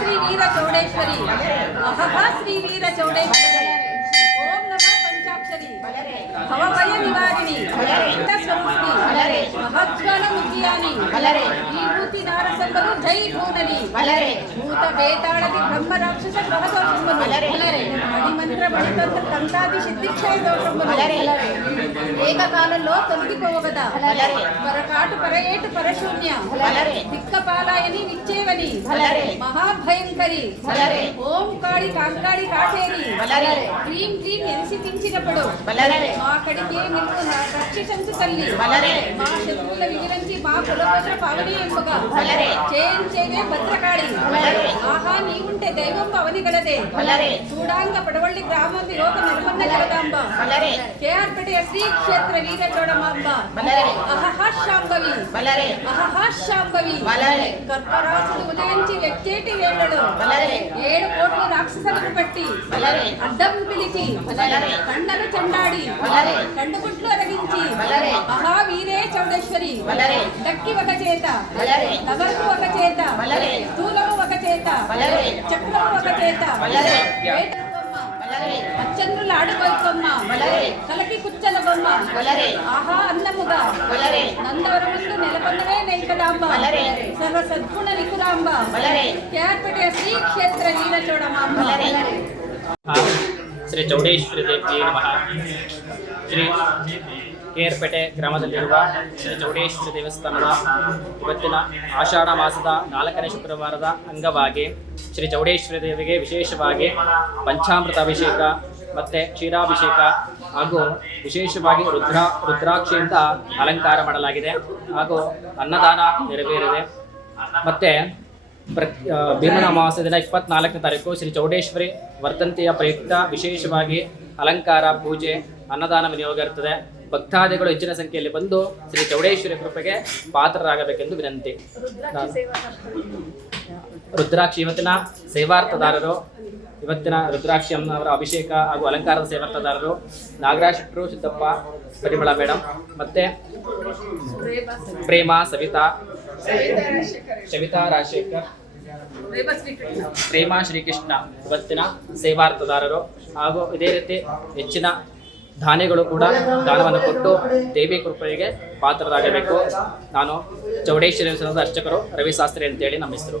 ಶ್ರೀ ವೀರ ಚೌಡೇಶ್ವರಿ. ಅಹಹ ಶ್ರೀ ವೀರ ಚೌಡೇಶ್ವರಿ. ಓಂ ನಮಃ ಪಂಚಾಕ್ಷರಿ. ಭವಭಯ ನಿವಾರಿಣಿ. ಸ್ವರೂಪಿಣಿ. ಮಹಜ್ವಾಲ ಮುಖಿಯಾನಿ ವಿಭೂತಿ ನಾರಸಂಬರು ಜೈ ಭೂನನಿ ಭೂತ ಬೇತಾಳದಿ ಬ್ರಹ್ಮ ರಾಕ್ಷಸ ಗ್ರಹ ದೋಷಂಬರು మణిమంత్ర మణితంత్ర తంత్రాది సిద్ధిక్షయ ఏకకాలంలో తొలగిపోవగదా పరకాటు పరయేటు పరశూన్య. దిక్కపాలాయని విచ్చేవని. మహాభయంకరి. ఓం కాడి కాంగాడి కాటేరి. క్రీం క్రీం ఎనిసి అక్కడికి రక్షించు తల్లి. మా శత్రువుల విజరించి మా కులభద్ర పవని ఎంపుగా చేయించేదే భద్రకాళి. ఆహా నీవుంటే దైవం పవని గలదే. చూడాంగ పడవల్లి గ్రామం యోగ నిర్మన్న జగదాంబ కేఆర్పటి శ్రీ క్షేత్ర వీర చూడమాంబ అహహ శాంభవి. వలరే మహాశాంభవి. వలరే గర్భరాశులు ఉదయించి ఎట్టేటి వేళలో వలరే ఏడు కోట్లు రాక్షసులను పట్టి వలరే అడ్డం పిలిచి వలరే కండలు చెండాడి వలరే రెండు గుట్లు అరగించి వలరే మహావీరే చౌడేశ్వరి వలరే దక్కి ఒక చేత వలరే తమరకు ఒక చేత వలరే స్థూలము ఒక చేత వలరే చక్రము ఒక చేత వలరే ಕುಚ್ಚಂದ್ರಲ್ಲಿ ಆಡಬೇಕಮ್ಮ ತಲಕಿ ಕುಚ್ಚಲ ಬಮ್ಮ. ಆಹಾ ಅನ್ನ ಮುಗ ಬಲರೆ ನಂದವರ ಮುಂದೆ ನೆಲಬಂದವೇ ನೆಲ್ಕದಾಂಬ ಸರ್ವ ಸದ್ಗುಣ ನಿಖುರಾಂಬ ಕ್ಯಾರ್ಪಟೆಯ ಶ್ರೀ ಕ್ಷೇತ್ರ ನೀಲ ಚೋಡಮ್ಮ ಶ್ರೀ ಚೌಡೇಶ್ವರಿ ದೇವಿಗೆ ನಮಃ. ಶ್ರೀ ಕೇರ್ಪೇಟೆ ಗ್ರಾಮದಲ್ಲಿರುವ ಶ್ರೀ ಚೌಡೇಶ್ವರಿ ದೇವಸ್ಥಾನದ ಇವತ್ತಿನ ಆಷಾಢ ಮಾಸದ ನಾಲ್ಕನೇ ಶುಕ್ರವಾರದ ಅಂಗವಾಗಿ ಶ್ರೀ ಚೌಡೇಶ್ವರಿ ದೇವಿಗೆ ವಿಶೇಷವಾಗಿ ಪಂಚಾಮೃತ ಅಭಿಷೇಕ ಮತ್ತು ಕ್ಷೀರಾಭಿಷೇಕ ಹಾಗೂ ವಿಶೇಷವಾಗಿ ರುದ್ರ ರುದ್ರಾಕ್ಷಿಯಿಂದ ಅಲಂಕಾರ ಮಾಡಲಾಗಿದೆ ಹಾಗೂ ಅನ್ನದಾನ ನೆರವೇರಿದೆ. ಮತ್ತು ಭೀಮನ ಅಮಾವಾಸ್ಯ ದಿನ ಇಪ್ಪತ್ನಾಲ್ಕನೇ ತಾರೀಕು ಶ್ರೀ ಚೌಡೇಶ್ವರಿ ವರ್ಧಂತಿಯ ಪ್ರಯುಕ್ತ ವಿಶೇಷವಾಗಿ ಅಲಂಕಾರ ಪೂಜೆ ಅನ್ನದಾನ ವಿನಿಯೋಗ ಇರ್ತದೆ ಭಕ್ತಾದಿಗಳು ಹೆಚ್ಚಿನ ಸಂಖ್ಯೆಯಲ್ಲಿ ಬಂದು ಶ್ರೀ ಚೌಡೇಶ್ವರಿ ಕೃಪೆಗೆ ಪಾತ್ರರಾಗಬೇಕೆಂದು ವಿನಂತಿ. ರುದ್ರಾಕ್ಷಿ ಇವತ್ತಿನ ಸೇವಾರ್ಥದಾರರು ಇವತ್ತಿನ ರುದ್ರಾಕ್ಷಿ ಅಮ್ಮನವರ ಅಭಿಷೇಕ ಹಾಗೂ ಅಲಂಕಾರದ ಸೇವಾರ್ಥದಾರರು ನಾಗರಾಜ್ ಶೆಟ್ಟರು ಸಿದ್ದಪ್ಪ ಪರಿಮಳ ಮೇಡಮ್ ಮತ್ತೆ ಪ್ರೇಮ, ಸವಿತಾ ಸವಿತಾ ರಾಜಶೇಖರ್. ಪ್ರೇಮ ಶ್ರೀಕೃಷ್ಣ ಇವತ್ತಿನ ಸೇವಾರ್ಥದಾರರು. ಹಾಗೂ ಇದೇ ರೀತಿ ಹೆಚ್ಚಿನ ದಾನಿಗಳು ಕೂಡ ದಾನವನ್ನು ಕೊಟ್ಟು ದೇವಿ ಕೃಪೆಗೆ ಪಾತ್ರರಾಗಬೇಕು. ನಾನು ಚೌಡೇಶ್ವರಿ ಅರ್ಚಕರು, ರವಿಶಾಸ್ತ್ರಿ ಅಂತೇಳಿ ನಮ್ಮ ಹೆಸರು.